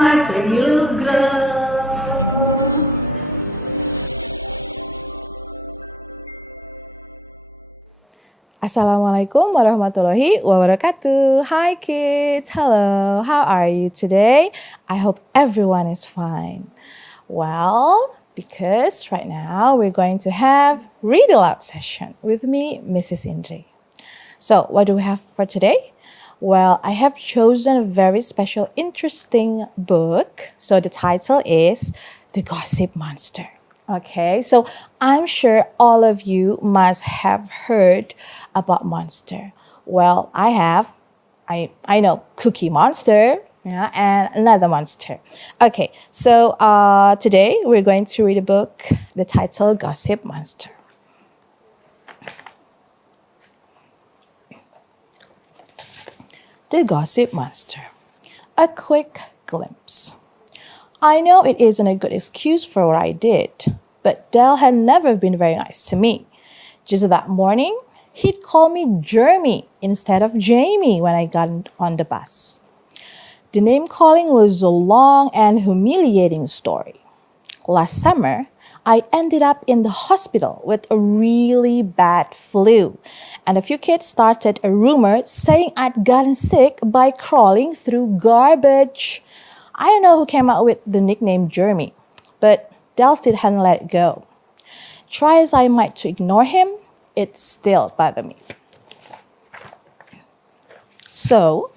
smarter you grow. Assalamualaikum warahmatullahi wabarakatuh. Hi kids, hello, how are you today? I hope everyone is fine. Well, because right now we're going to have read aloud session with me, Mrs. Indri. So what do we have for today? Well, I have chosen a very special, interesting book. So the title is The Gossip Monster. Okay, so I'm sure all of you must have heard about monster. Well, I have. I know Cookie Monster, yeah, and another monster. Okay, so today we're going to read a book, the title Gossip Monster. The Gossip Monster. A quick glimpse. I know it isn't a good excuse for what I did, but Dell had never been very nice to me. Just that morning, he'd call me Jeremy instead of Jamie when I got on the bus. The name calling was a long and humiliating story. Last summer, I ended up in the hospital with a really bad flu, and a few kids started a rumor saying I'd gotten sick by crawling through garbage. I don't know who came up with the nickname Jeremy, but Del still hadn't let it go. Try as I might to ignore him, it still bothered me. So,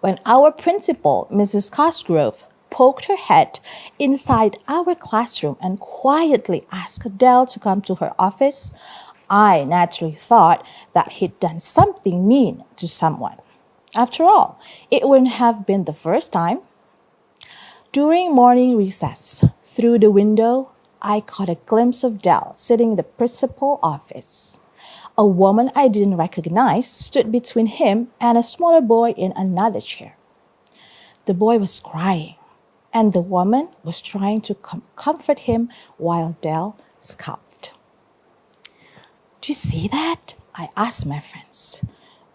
when our principal, Mrs. Cosgrove, poked her head inside our classroom and quietly asked Del to come to her office, I naturally thought that he'd done something mean to someone. After all, it wouldn't have been the first time. During morning recess, through the window, I caught a glimpse of Dell sitting in the principal office. A woman I didn't recognize stood between him and a smaller boy in another chair. The boy was crying, and the woman was trying to comfort him while Dell scowled. Do you see that? I asked my friends.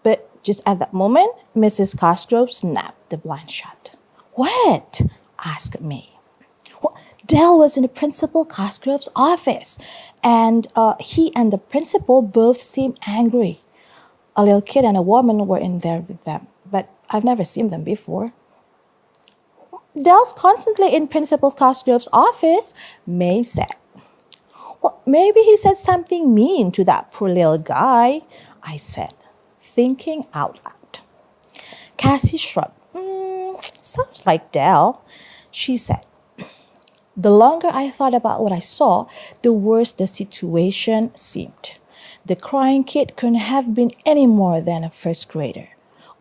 But just at that moment, Mrs. Cosgrove snapped the blind shut. What? Asked May. Well, Dell was in the Principal Cosgrove's office, and he and the principal both seemed angry. A little kid and a woman were in there with them, but I've never seen them before. Dell's constantly in Principal Cosgrove's office, May said. Well, maybe he said something mean to that poor little guy, I said, thinking out loud. Cassie shrugged. Sounds like Dell, she said. The longer I thought about what I saw, the worse the situation seemed. The crying kid couldn't have been any more than a first grader,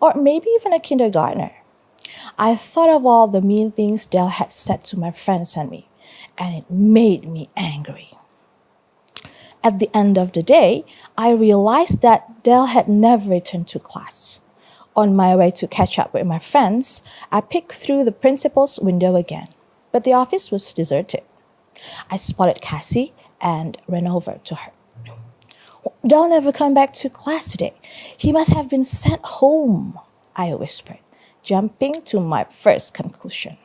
or maybe even a kindergartner. I thought of all the mean things Dell had said to my friends and me, and it made me angry. At the end of the day, I realized that Dell had never returned to class. On my way to catch up with my friends, I peeked through the principal's window again, but the office was deserted. I spotted Cassie and ran over to her. Dell never come back to class today. He must have been sent home, I whispered, jumping to my first conclusion.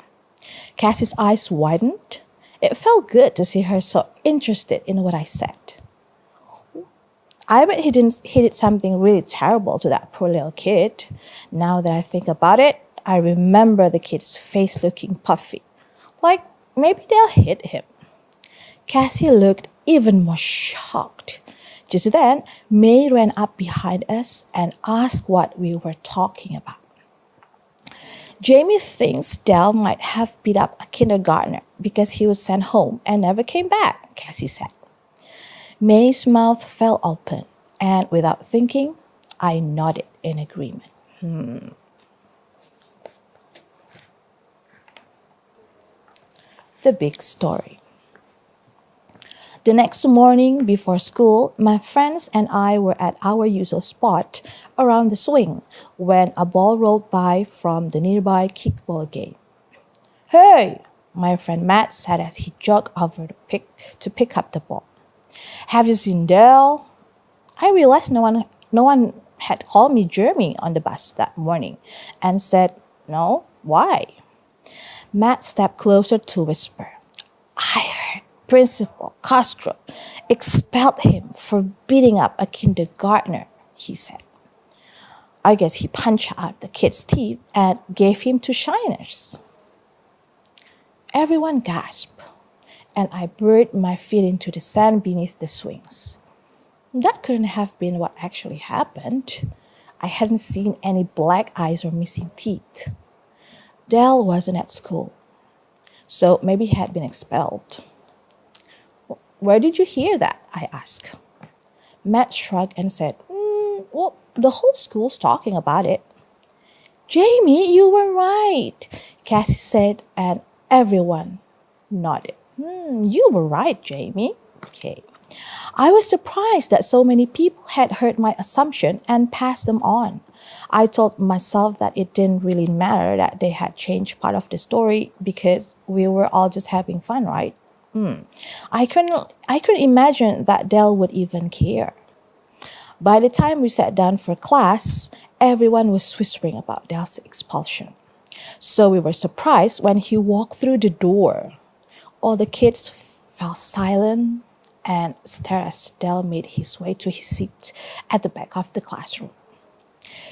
Cassie's eyes widened. It felt good to see her so interested in what I said. I bet he did something really terrible to that poor little kid. Now that I think about it, I remember the kid's face looking puffy, like maybe they'll hit him. Cassie looked even more shocked. Just then, May ran up behind us and asked what we were talking about. Jamie thinks Dell might have beat up a kindergartner because he was sent home and never came back, Cassie said. May's mouth fell open, and without thinking, I nodded in agreement. The big story. The next morning before school, my friends and I were at our usual spot around the swing when a ball rolled by from the nearby kickball game. Hey, my friend Matt said as he jogged over to pick up the ball. Have you seen Dell? I realized no one had called me Jeremy on the bus that morning and said, no, why? Matt stepped closer to whisper. I heard Principal Cosgrove expelled him for beating up a kindergartner, he said. I guess he punched out the kid's teeth and gave him to shiners. Everyone gasped, and I buried my feet into the sand beneath the swings. That couldn't have been what actually happened. I hadn't seen any black eyes or missing teeth. Dell wasn't at school, so maybe he had been expelled. Where did you hear that? I asked. Matt shrugged and said, well, the whole school's talking about it. Jamie, you were right, Cassie said, and everyone nodded. You were right, Jamie. Okay. I was surprised that so many people had heard my assumption and passed them on. I told myself that it didn't really matter that they had changed part of the story because we were all just having fun, right? I couldn't imagine that Dell would even care. By the time we sat down for class, everyone was whispering about Dell's expulsion. So we were surprised when he walked through the door. All the kids fell silent and stared as Dell made his way to his seat at the back of the classroom.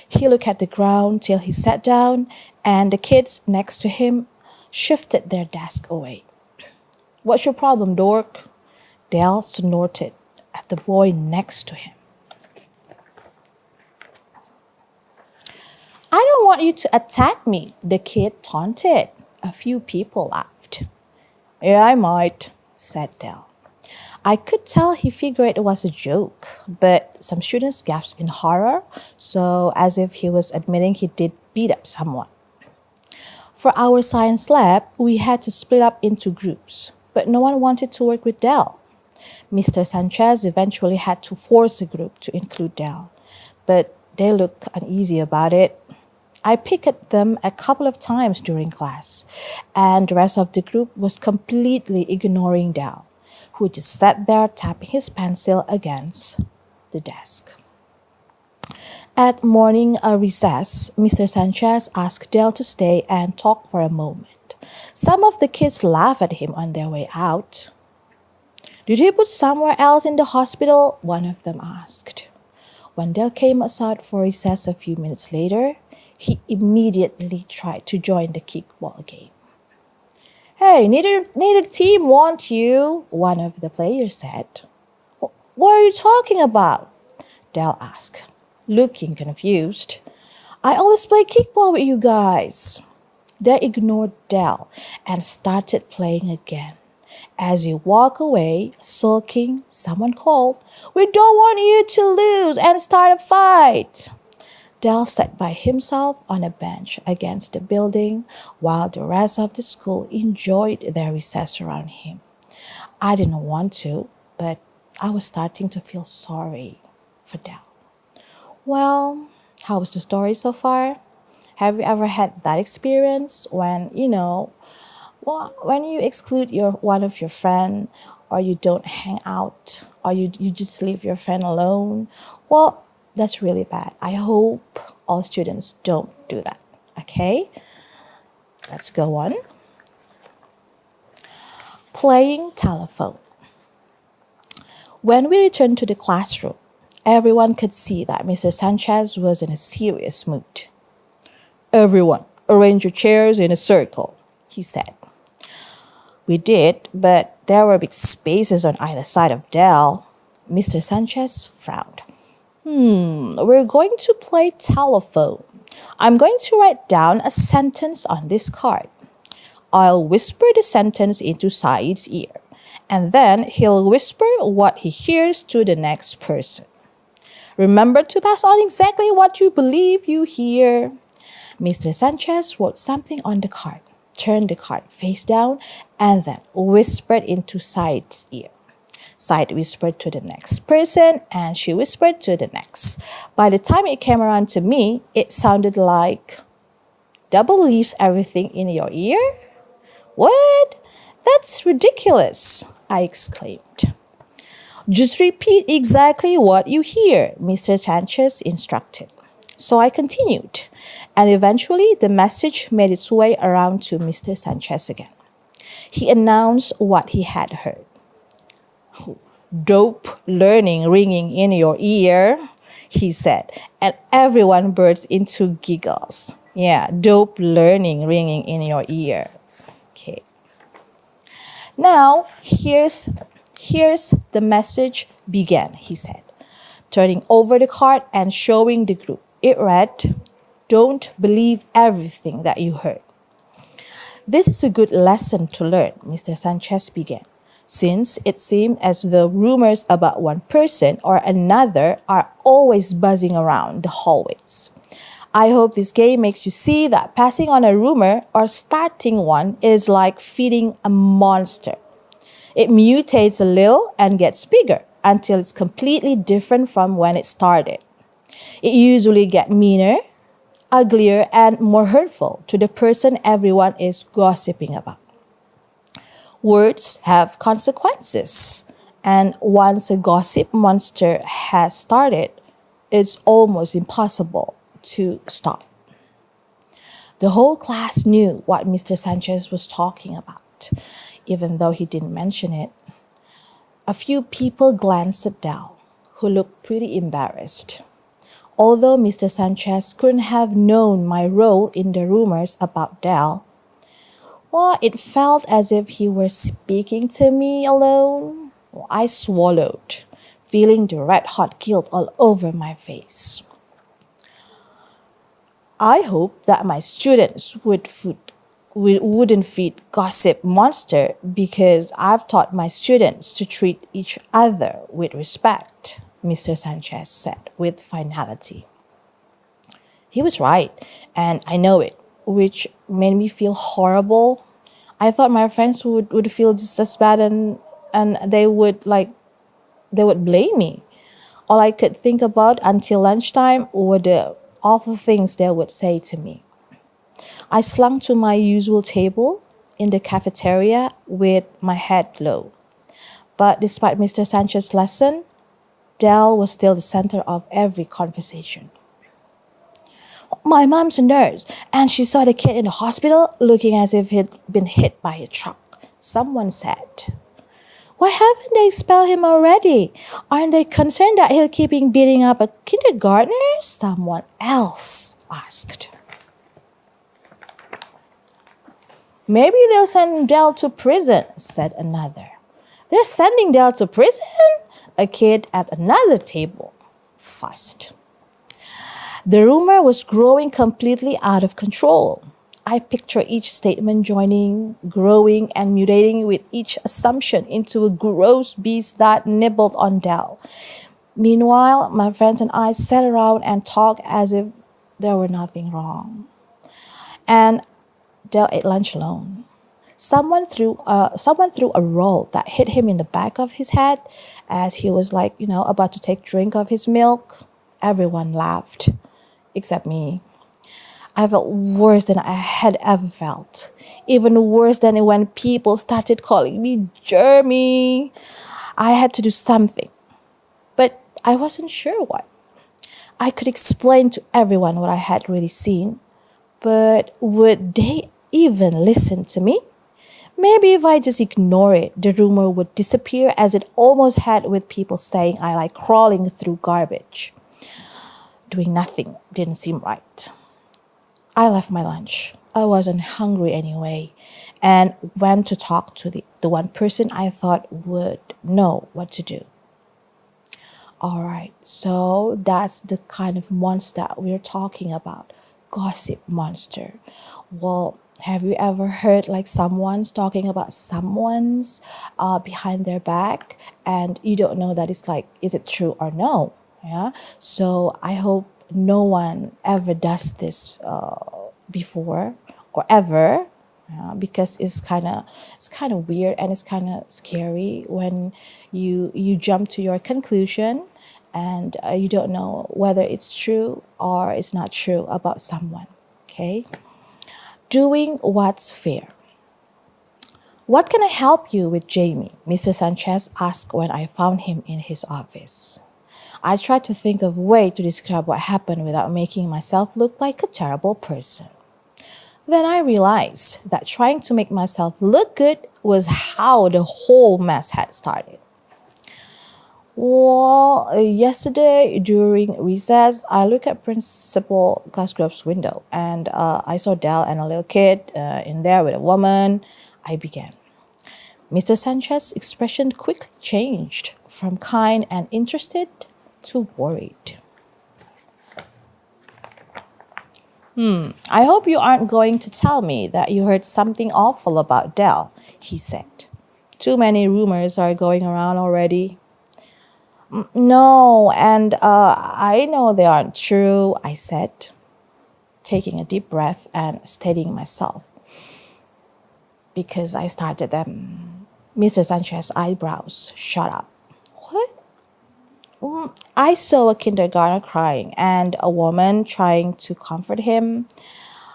He looked at the ground till he sat down, and the kids next to him shifted their desk away. What's your problem, dork? Dell snorted at the boy next to him. I don't want you to attack me, the kid taunted. A few people laughed. Yeah, I might, said Dell. I could tell he figured it was a joke, but some students gasped in horror, so as if he was admitting he did beat up someone. For our science lab, we had to split up into groups, but no one wanted to work with Dell. Mr. Sanchez eventually had to force a group to include Dell, but they looked uneasy about it. I picked at them a couple of times during class, and the rest of the group was completely ignoring Dell, who just sat there tapping his pencil against the desk. At morning recess, Mr. Sanchez asked Dell to stay and talk for a moment. Some of the kids laughed at him on their way out. Did he put somewhere else in the hospital? One of them asked. When Dell came outside for recess a few minutes later, he immediately tried to join the kickball game. Hey, neither team want you, one of the players said. What are you talking about? Dell asked, looking confused. I always play kickball with you guys. They ignored Dell and started playing again. As he walked away, sulking, someone called, We don't want you to lose and start a fight. Dell sat by himself on a bench against the building while the rest of the school enjoyed their recess around him. I didn't want to, but I was starting to feel sorry for Dell. Well, how was the story so far? Have you ever had that experience when, when you exclude one of your friend, or you don't hang out, or you just leave your friend alone? Well, that's really bad. I hope all students don't do that. Okay? Let's go on. Playing telephone. When we returned to the classroom, everyone could see that Mr. Sanchez was in a serious mood. Everyone, arrange your chairs in a circle, he said. We did, but there were big spaces on either side of Dell. Mr. Sanchez frowned. We're going to play telephone. I'm going to write down a sentence on this card. I'll whisper the sentence into Saeed's ear, and then he'll whisper what he hears to the next person. Remember to pass on exactly what you believe you hear. Mr. Sanchez wrote something on the card, turned the card face down, and then whispered into Saeed's ear. Saeed whispered to the next person, and she whispered to the next. By the time it came around to me, it sounded like, double leaves everything in your ear? What? That's ridiculous, I exclaimed. Just repeat exactly what you hear, Mr. Sanchez instructed. So I continued. And eventually, the message made its way around to Mr. Sanchez again. He announced what he had heard. "Dope learning ringing in your ear," he said, and everyone burst into giggles. Yeah, dope learning ringing in your ear. Okay. Now, here's the message began, he said, turning over the card and showing the group. It read, "Don't believe everything that you heard." "This is a good lesson to learn," Mr. Sanchez began, "since it seemed as though rumors about one person or another are always buzzing around the hallways. I hope this game makes you see that passing on a rumor or starting one is like feeding a monster. It mutates a little and gets bigger until it's completely different from when it started. It usually gets meaner, uglier, and more hurtful to the person everyone is gossiping about. Words have consequences, and once a gossip monster has started, it's almost impossible to stop." The whole class knew what Mr. Sanchez was talking about, even though he didn't mention it. A few people glanced at Dal, who looked pretty embarrassed. Although Mr. Sanchez couldn't have known my role in the rumors about Dal, well, it felt as if he were speaking to me alone. I swallowed, feeling the red-hot guilt all over my face. "I hope that my students wouldn't feed gossip monster because I've taught my students to treat each other with respect," Mr. Sanchez said with finality. He was right, and I know it, which made me feel horrible. I thought my friends would feel just as bad and they would blame me. All I could think about until lunchtime were the awful things they would say to me. I slunk to my usual table in the cafeteria with my head low. But despite Mr. Sanchez's lesson, Dell was still the center of every conversation. "My mom's a nurse, and she saw the kid in the hospital looking as if he'd been hit by a truck," someone said. "Why haven't they expelled him already? Aren't they concerned that he'll keep beating up a kindergartner?" someone else asked. "Maybe they'll send Dell to prison," said another. "They're sending Dell to prison?" a kid at another table fussed. The rumor was growing completely out of control. I picture each statement joining, growing, and mutating with each assumption into a gross beast that nibbled on Dell. Meanwhile, my friends and I sat around and talked as if there were nothing wrong. And Dell ate lunch alone. Someone threw a roll that hit him in the back of his head as he was about to take drink of his milk. Everyone laughed, except me. I felt worse than I had ever felt. Even worse than when people started calling me Jeremy. I had to do something, but I wasn't sure what. I could explain to everyone what I had really seen, but would they even listen to me? Maybe if I just ignore it, the rumor would disappear as it almost had with people saying I like crawling through garbage. Doing nothing didn't seem right. I left my lunch. I wasn't hungry anyway, and went to talk to the one person I thought would know what to do. Alright, so that's the kind of monster we're talking about. Gossip monster. Well, have you ever heard someone's talking about someone's behind their back and you don't know that is it true or no? Yeah. So I hope no one ever does this before or ever, because it's kind of weird and it's kind of scary when you jump to your conclusion and you don't know whether it's true or it's not true about someone. Okay. Doing what's fair. "What can I help you with, Jamie?" Mr. Sanchez asked when I found him in his office. I tried to think of a way to describe what happened without making myself look like a terrible person. Then I realized that trying to make myself look good was how the whole mess had started. Well, yesterday during recess, I looked at Principal Cosgrove's window and I saw Dell and a little kid in there with a woman. I began. Mr. Sanchez's expression quickly changed from kind and interested to worried. I hope you aren't going to tell me that you heard something awful about Dell, he said. Too many rumors are going around already. No, and I know they aren't true, I said, taking a deep breath and steadying myself. Because I started them. Mr. Sanchez's eyebrows shot up. What? I saw a kindergartner crying and a woman trying to comfort him.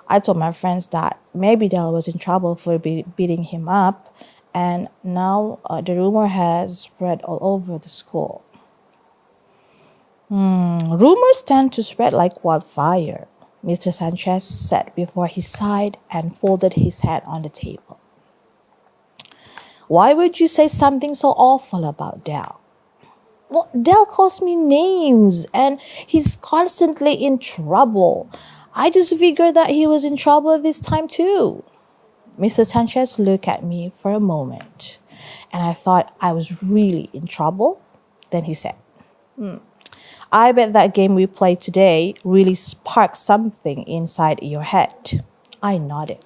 I told my friends that maybe Dell was in trouble for beating him up, and now the rumor has spread all over the school. Rumors tend to spread like wildfire, Mr. Sanchez said before he sighed and folded his hand on the table. Why would you say something so awful about Dell? Well, Dell calls me names and he's constantly in trouble. I just figured that he was in trouble this time too. Mr. Sanchez looked at me for a moment and I thought I was really in trouble. Then he said, I bet that game we played today really sparked something inside your head. I nodded.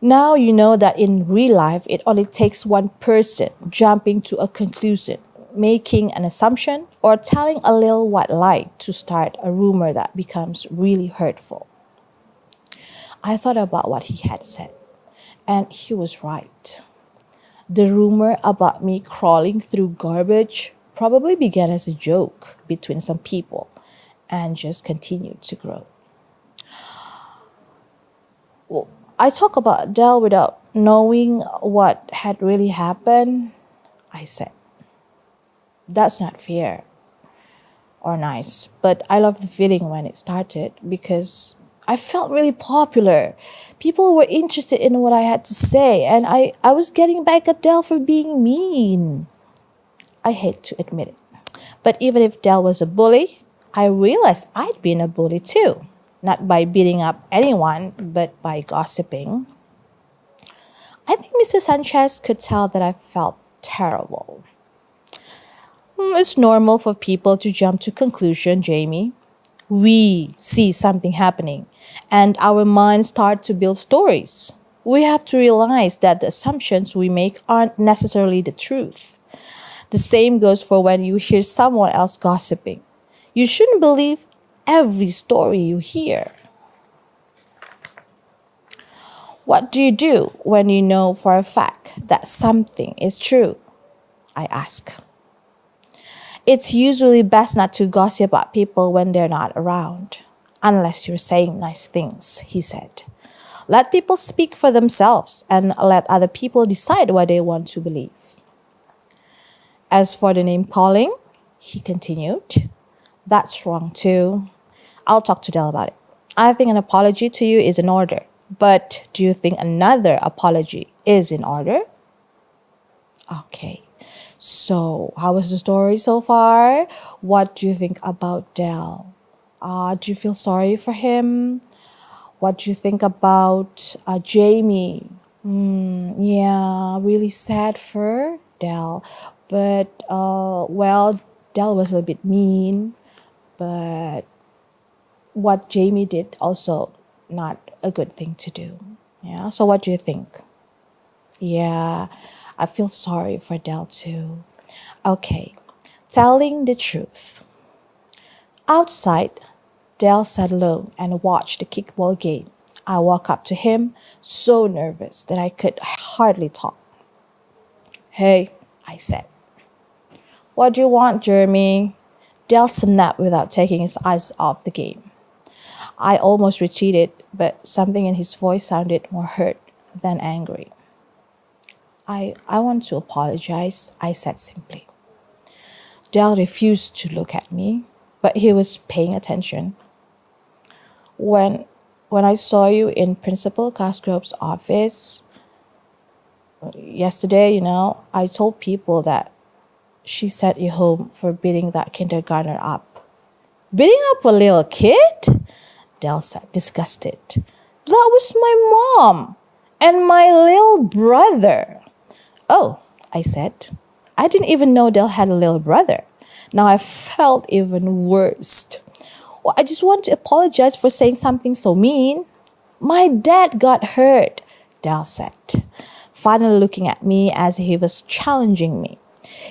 Now you know that in real life, it only takes one person jumping to a conclusion, making an assumption, or telling a little white lie to start a rumor that becomes really hurtful. I thought about what he had said, and he was right. The rumor about me crawling through garbage probably began as a joke between some people and just continued to grow. Well, I talk about Dell without knowing what had really happened, I said. That's not fair or nice, but I love the feeling when it started because I felt really popular. People were interested in what I had to say, and I was getting back at Dell for being mean. I hate to admit it, but even if Dell was a bully, I realized I'd been a bully too. Not by beating up anyone, but by gossiping. I think Mr. Sanchez could tell that I felt terrible. It's normal for people to jump to conclusion, Jamie. We see something happening, and our minds start to build stories. We have to realize that the assumptions we make aren't necessarily the truth. The same goes for when you hear someone else gossiping. You shouldn't believe every story you hear. What do you do when you know for a fact that something is true? I ask. It's usually best not to gossip about people when they're not around, unless you're saying nice things, he said. Let people speak for themselves and let other people decide what they want to believe. As for the name calling, he continued, that's wrong too. I'll talk to Dell about it. I think an apology to you is in order. But do you think another apology is in order? Okay. So, how was the story so far? What do you think about Dell? Do you feel sorry for him? What do you think about Jamie? Yeah, really sad for Dell. But, Dell was a little bit mean. But what Jamie did also not a good thing to do. Yeah, so what do you think? Yeah, I feel sorry for Dell too. Okay, telling the truth. Outside, Dell sat alone and watched the kickball game. I walked up to him, so nervous that I could hardly talk. Hey, I said. What do you want, Jeremy? Dell snapped without taking his eyes off the game. I almost retreated, but something in his voice sounded more hurt than angry. I want to apologize, I said simply. Dell refused to look at me, but he was paying attention. When I saw you in Principal Cosgrove's office yesterday, I told people that she sent you home for beating that kindergartner up. Beating up a little kid? Dell said, disgusted. That was my mom and my little brother. Oh, I said. I didn't even know Dell had a little brother. Now I felt even worse. Well, I just want to apologize for saying something so mean. My dad got hurt, Dell said, finally looking at me as he was challenging me.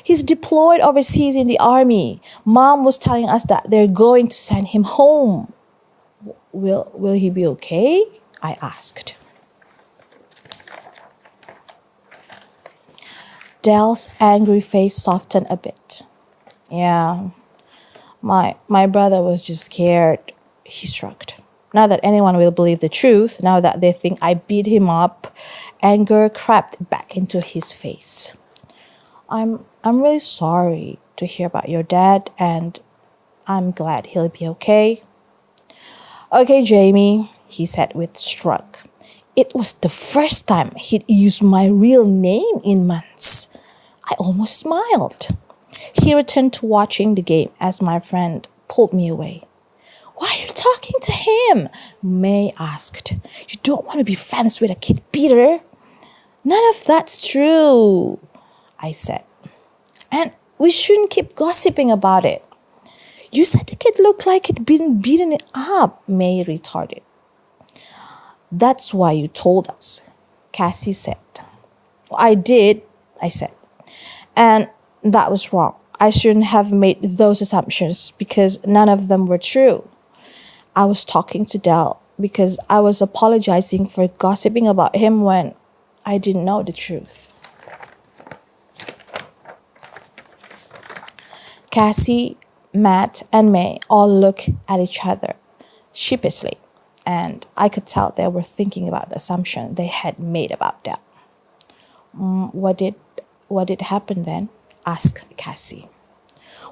He's deployed overseas in the army. Mom was telling us that they're going to send him home. Will he be okay? I asked. Dell's angry face softened a bit. Yeah, my brother was just scared, he shrugged. Not that anyone will believe the truth, now that they think I beat him up, anger crept back into his face. I'm really sorry to hear about your dad, and I'm glad he'll be okay. Okay, Jamie, he said with shrug. It was the first time he'd used my real name in months. I almost smiled. He returned to watching the game as my friend pulled me away. Why are you talking to him? May asked. You don't want to be friends with a kid beater. None of that's true, I said. And we shouldn't keep gossiping about it. You said the kid looked like he'd been beaten up, May retorted. That's why you told us, Cassie said. I did, I said. And that was wrong. I shouldn't have made those assumptions because none of them were true. I was talking to Dell because I was apologizing for gossiping about him when I didn't know the truth. Cassie, Matt, and May all looked at each other sheepishly, and I could tell they were thinking about the assumption they had made about Dell. What did happen then? Asked Cassie.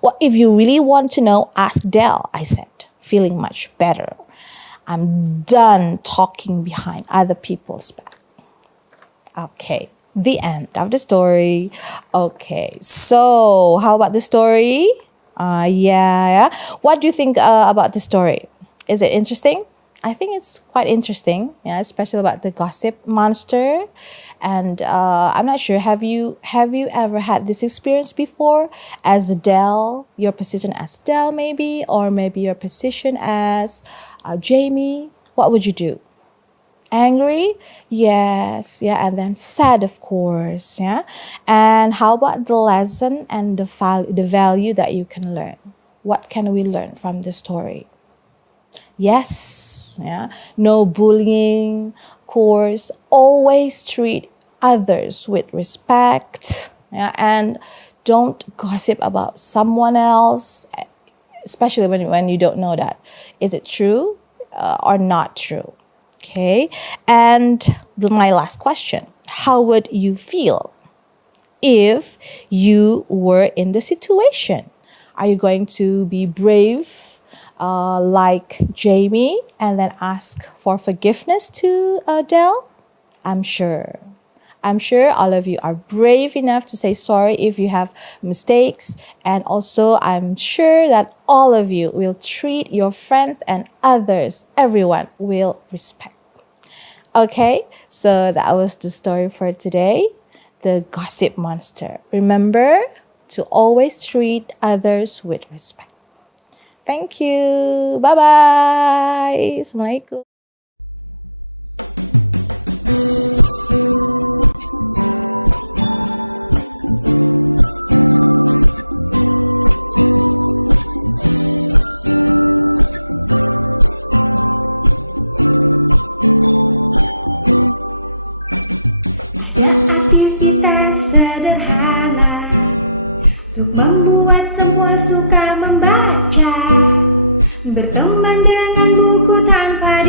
Well, if you really want to know, ask Dell, I said, feeling much better. I'm done talking behind other people's back. Okay, the end of the story. Okay, so how about the story? Yeah. What do you think about the story? Is it interesting? I think it's quite interesting, especially about the gossip monster. And I'm not sure, have you ever had this experience before as Dell, your position as Dell maybe, or maybe your position as Jamie? What would you do? Angry? Yes, and then sad, of course, And how about the lesson and the value that you can learn? What can we learn from the story? Yes, no bullying, of course, always treat others with respect, and don't gossip about someone else, especially when you don't know that. Is it true or not true? Okay, and my last question, how would you feel if you were in the situation? Are you going to be brave like Jamie and then ask for forgiveness to Dell? I'm sure all of you are brave enough to say sorry if you have mistakes, and also I'm sure that all of you will treat your friends and others, everyone will respect. Okay, so that was the story for today, the gossip monster. Remember to always treat others with respect. Thank you. Bye-bye. Assalamualaikum. Aktivitas sederhana untuk membuat semua suka membaca, berteman dengan buku tanpa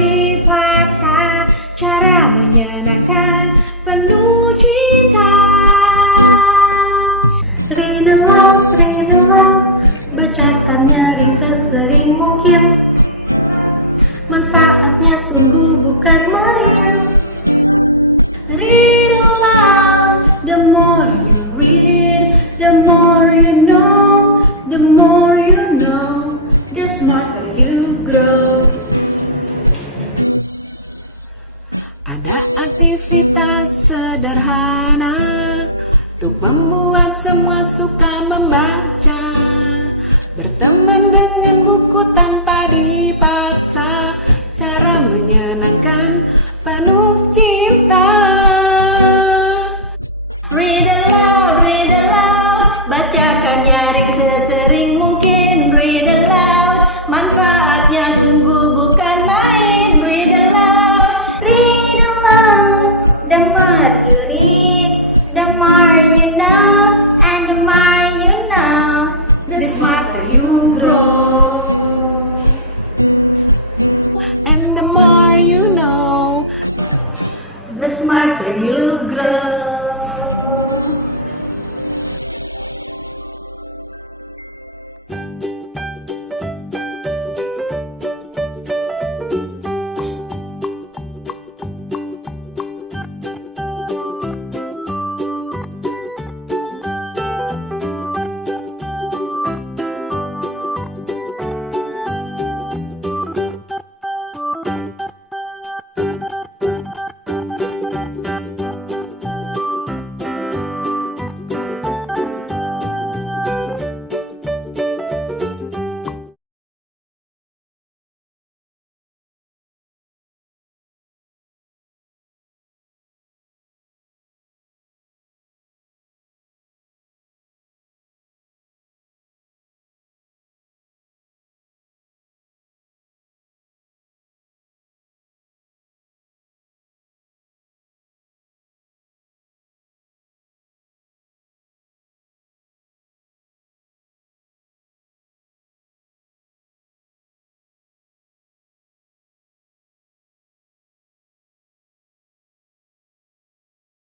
after you grow.